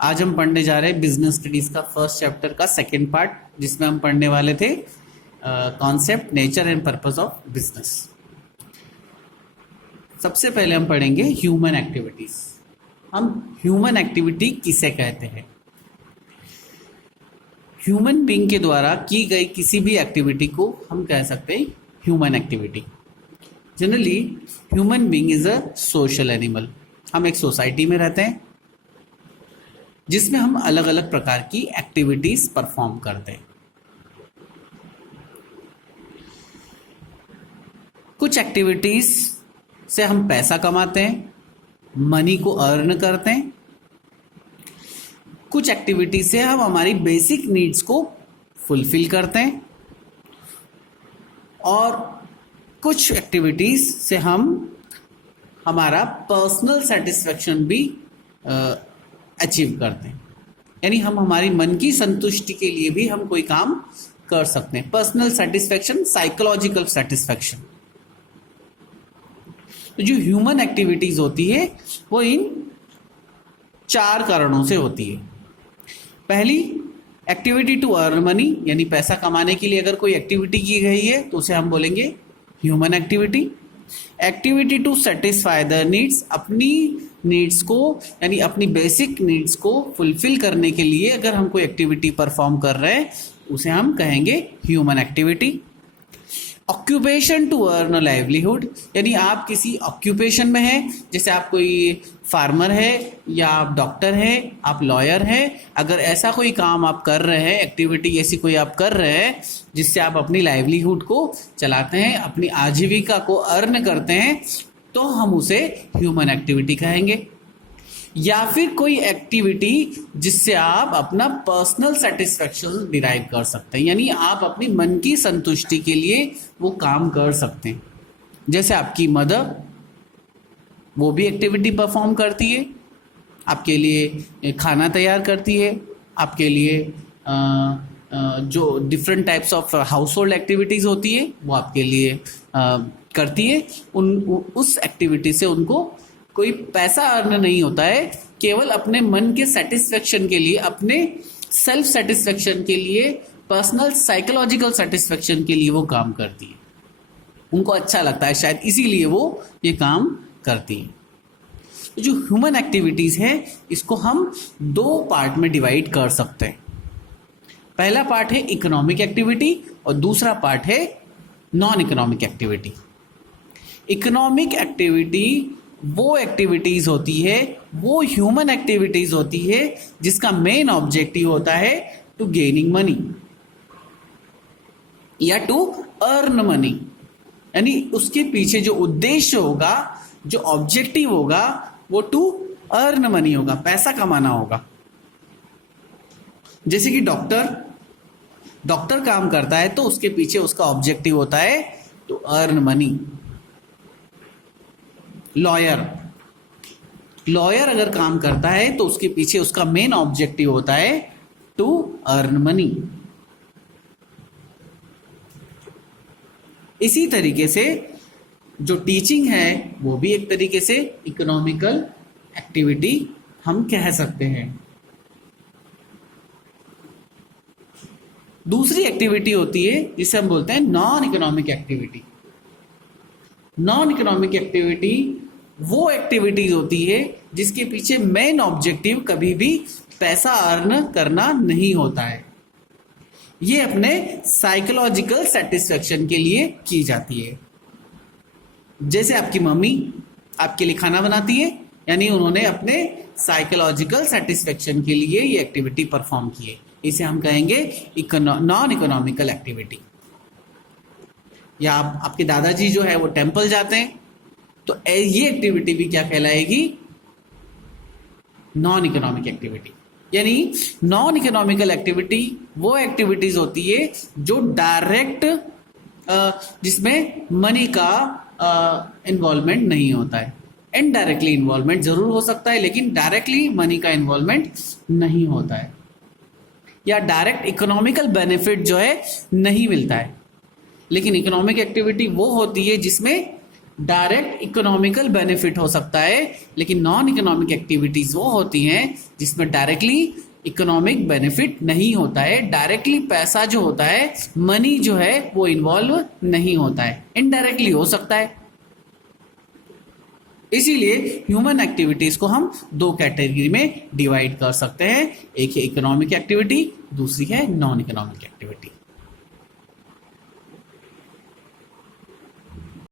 आज हम पढ़ने जा रहे हैं बिजनेस स्टडीज का फर्स्ट चैप्टर का सेकंड पार्ट, जिसमें हम पढ़ने वाले थे concept, nature and purpose of business. सबसे पहले हम पढ़ेंगे ह्यूमन एक्टिविटीज। हम ह्यूमन एक्टिविटी किसे कहते हैं? ह्यूमन बीइंग के द्वारा की गई किसी भी एक्टिविटी को हम कह सकते हैं human activity. Generally human being is a social animal. हम एक सोसाइटी में रहते हैं जिसमें हम अलग अलग प्रकार की एक्टिविटीज परफॉर्म करते हैं। कुछ एक्टिविटीज से हम पैसा कमाते हैं, मनी को अर्न करते हैं। कुछ एक्टिविटी से हम हमारी बेसिक नीड्स को फुलफिल करते हैं और कुछ एक्टिविटीज से हम हमारा पर्सनल सेटिस्फेक्शन भी अचीव करते हैं। यानी हम हमारी मन की संतुष्टि के लिए भी हम कोई काम कर सकते हैं। Personal satisfaction, psychological satisfaction. तो जो ह्यूमन एक्टिविटीज होती है वो इन 4 कारणों से होती है। पहली, एक्टिविटी टू अर्न मनी, यानी पैसा कमाने के लिए अगर कोई एक्टिविटी की गई है तो उसे हम बोलेंगे human activity. Activity to satisfy the needs, अपनी नीड्स को यानी अपनी बेसिक नीड्स को फुलफिल करने के लिए अगर हम कोई एक्टिविटी परफॉर्म कर रहे हैं उसे हम कहेंगे human activity. Occupation to earn a livelihood, यानी आप किसी ऑक्यूपेशन में हैं, जैसे आप कोई फार्मर है या आप डॉक्टर हैं, आप लॉयर हैं। अगर ऐसा कोई काम आप कर रहे हैं, एक्टिविटी ऐसी कोई आप कर रहे हैं जिससे आप अपनी लाइवलीहुड को चलाते हैं, अपनी आजीविका को अर्न करते हैं, तो हम उसे ह्यूमन एक्टिविटी कहेंगे। या फिर कोई एक्टिविटी जिससे आप अपना पर्सनल सेटिस्फेक्शन डिराइव कर सकते हैं, यानी आप अपनी मन की संतुष्टि के लिए वो काम कर सकते हैं। जैसे आपकी मदर, वो भी एक्टिविटी परफॉर्म करती है, आपके लिए खाना तैयार करती है, आपके लिए जो different types of house hold activities होती है वो आपके लिए करती है। उस एक्टिविटी से उनको कोई पैसा अर्न नहीं होता है, केवल अपने मन के सेटिस्फेक्शन के लिए, अपने सेल्फ सेटिस्फेक्शन के लिए, पर्सनल साइकोलॉजिकल सेटिस्फेक्शन के लिए वो काम करती है। उनको अच्छा लगता है शायद, इसीलिए वो ये काम करती है। जो ह्यूमन एक्टिविटीज है इसको हम 2 पार्ट में डिवाइड कर सकते हैं। पहला पार्ट है इकोनॉमिक एक्टिविटी और दूसरा पार्ट है non economic activity. Economic activity वो एक्टिविटीज होती है, वो ह्यूमन एक्टिविटीज होती है जिसका मेन ऑब्जेक्टिव होता है टू गेनिंग मनी या टू अर्न मनी, यानी उसके पीछे जो उद्देश्य होगा, जो ऑब्जेक्टिव होगा वो टू अर्न मनी होगा, पैसा कमाना होगा। जैसे कि डॉक्टर काम करता है तो उसके पीछे उसका ऑब्जेक्टिव होता है टू अर्न मनी। लॉयर अगर काम करता है तो उसके पीछे उसका मेन ऑब्जेक्टिव होता है टू अर्न मनी। इसी तरीके से जो टीचिंग है वो भी एक तरीके से इकोनॉमिकल एक्टिविटी हम कह सकते हैं। दूसरी एक्टिविटी होती है जिसे हम बोलते हैं non economic activity. Non economic activity वो एक्टिविटीज होती है जिसके पीछे मेन ऑब्जेक्टिव कभी भी पैसा अर्न करना नहीं होता है। ये अपने साइकोलॉजिकल सेटिस्फेक्शन के लिए की जाती है। जैसे आपकी मम्मी आपके लिए खाना बनाती है, यानी उन्होंने अपने साइकोलॉजिकल सेटिस्फेक्शन के लिए ये एक्टिविटी परफॉर्म की है। इसे हम कहेंगे नॉन इकोनॉमिकल एक्टिविटी। या आपके दादाजी जो है वो टेम्पल जाते हैं तो ये एक्टिविटी भी क्या कहलाएगी? Non economic activity. यानी नॉन इकोनॉमिकल एक्टिविटी वो एक्टिविटीज होती है जो डायरेक्ट, जिसमें मनी का इन्वॉल्वमेंट नहीं होता है। इनडायरेक्टली इन्वॉल्वमेंट जरूर हो सकता है, लेकिन डायरेक्टली मनी का इन्वॉल्वमेंट नहीं होता है, या डायरेक्ट इकोनॉमिकल बेनिफिट जो है नहीं मिलता है। लेकिन इकोनॉमिक एक्टिविटी वो होती है जिसमें डायरेक्ट इकोनॉमिकल बेनिफिट हो सकता है, लेकिन नॉन इकोनॉमिक एक्टिविटीज वो होती हैं जिसमें डायरेक्टली इकोनॉमिक बेनिफिट नहीं होता है, डायरेक्टली पैसा जो होता है, मनी जो है वो इन्वॉल्व नहीं होता है, इनडायरेक्टली हो सकता है। इसीलिए ह्यूमन एक्टिविटीज को हम दो कैटेगरी में डिवाइड कर सकते हैं, एक है इकोनॉमिक एक्टिविटी, दूसरी है नॉन इकोनॉमिक एक्टिविटी।